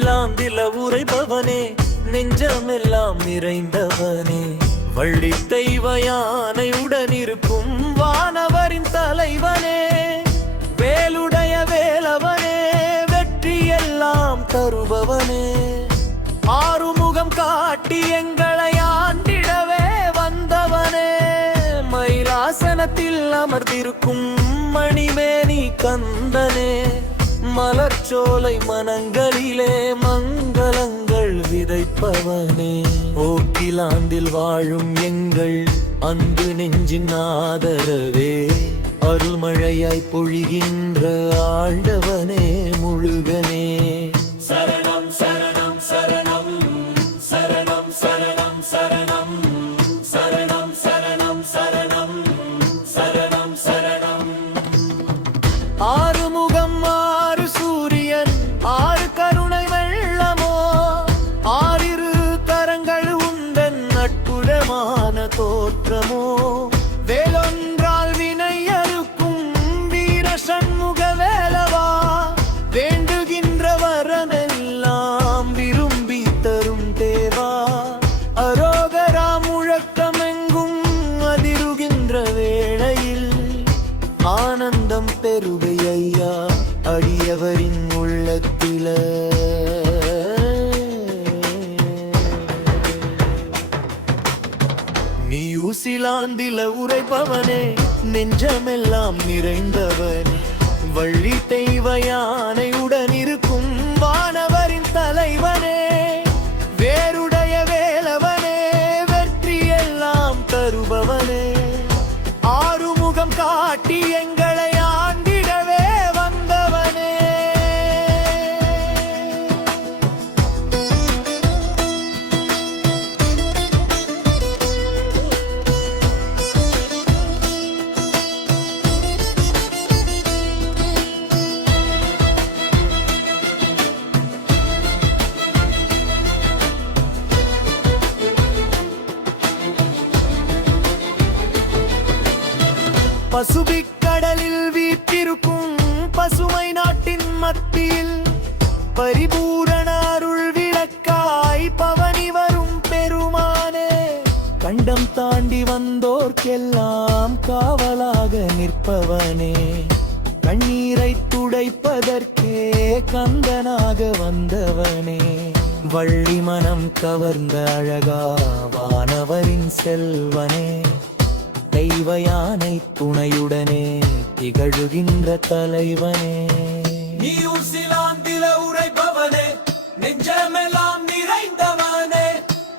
நியூசிலாந்தில உரைபவனே, நெஞ்சமெல்லாம் நிறைந்தவனே, வள்ளி தெய்வ யானை உடனிருக்கும் வானவரின் தலைவனே, வேலுடைய வேலவனே, வெற்றியெல்லாம் தருபவனே, ஆறுமுகம் காட்டி எங்களை ஆண்டிடவே வந்தவனே, மயிலாசனத்தில் அமர்ந்திருக்கும் மணிமேனி கந்தனே, மலர்ச்சோலை மனங்களிலே மங்களங்கள் விதைப்பவனே, ஓக்கிலாந்தில் வாழும் எங்கள் அன்பு நெஞ்சின் ஆதரவே, அருள்மழையாய் பொழிகின்ற ஆண்டவனே முழுகனே. சரணம் சரணம் சரணம் சரணம் சரணம் சரணம் சரணம் சரணம் சரணம் சரணம் சரணம். ஆறுமுகம் ஆறு சூரியன் ஆறு கருணை வெள்ளமோ, ஆறிரு கரங்கள் உந்தன் நட்புறமான தோற்றமோ, வேலொன்றால் வினை அறுக்கும் வீர சண்முக வேலவா, வேண்டுகின்ற வரமெல்லாம் விரும்பி தரும் தேவா, அரோகரா முழக்கமெங்கும் அதிருகின்ற வேளையில் ஆனந்தம் பெருகை ஐயா அடியவரின் உள்ளத்தில. நியூசிலாந்தில உரைபவனே, நெஞ்சமெல்லாம் நிறைந்தவனே, வள்ளி தெய்வ யானை உடனிருக்கும் வானவரின் தலைவனே, வேருடைய வேலவனே, வெற்றியெல்லாம் தருபவனே, ஆறுமுகம் காட்டி எங்களை ஆண்டிடவே வந்தவனே. பசுபிக்கடலில் வீற்றிருக்கும் பசுமை நாட்டின் மத்தியில் பரிபூரண அருள் விளக்காய் பவனி வரும் பெருமானே, கண்டம் தாண்டி வந்தோர்க்கெல்லாம் காவலாக நிற்பவனே, கண்ணீரை துடைப்பதற்கே கந்தனாக வந்தவனே, வள்ளி மனம் கவர்ந்த அழகா வானவரின் செல்வனே, தெய்வ யானை துணையுடனே திகழுகின்ற தலைவனே. நியூசிலாந்தில உரைபவனே, நெஞ்சமெல்லாம் நிறைந்தவனே,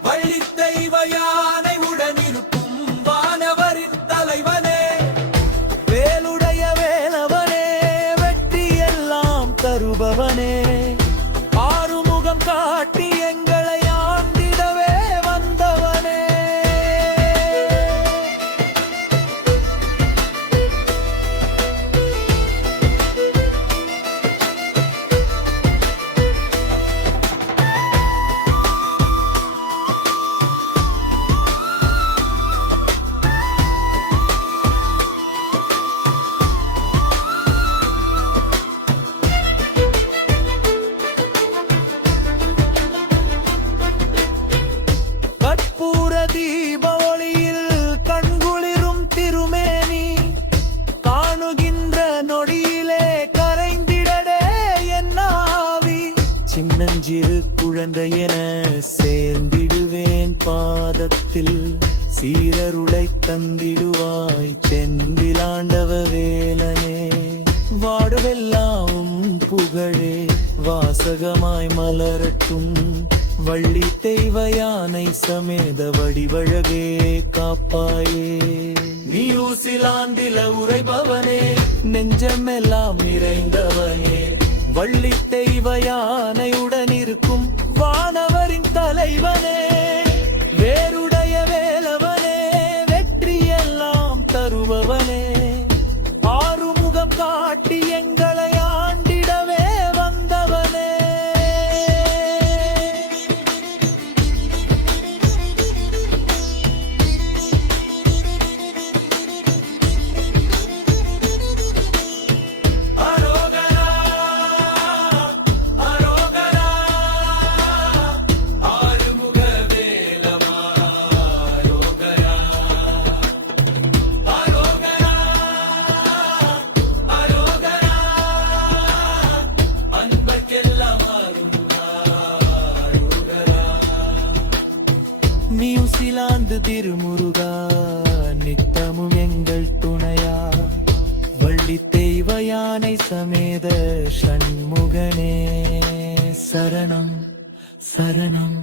வள்ளி தெய்வ யானை உடனிருக்கும் வானவரின் தலைவனே, வேலுடைய வேலவனே, வெற்றியெல்லாம் தருபவனே, ஆறுமுகம் காட்டி எங்களை ஆண்டிடவே வந்தவனே. தீப ஒளியில் கண்குளிரும் திருமேனி காணுகின்ற நொடியிலே கரைந்திடடே என் ஆவி, சின்னஞ்சிறு குழந்தையென சேர்ந்திடுவேன் பாதத்தில், சீரருளை தந்திடுவாய் செந்திலாண்டவ வேலனே, வாடுவெல்லாம் புகழே வாசகமாய் மலரட்டும், வள்ளி தெய்வ யானை சமேத வடிவழகே காப்பாயே. நியூசிலாந்தில உரைபவனே, நெஞ்சமெல்லாம் நிறைந்தவனே, வள்ளி தெய்வ யானை உடனிருக்கும் வானவரின் தலைவனே, வேருடைய வேலவனே, வெற்றியெல்லாம் தருபவனே, ஆறுமுகம் காட்டி எங்களை ஆண்டிடவே வந்தவனே. அரோகரா அரோகரா முருகா நித்தமும் எங்கள் துணையா வள்ளி தெய்வ யானை சமேத ஷண்முகனே சரணம் சரணம்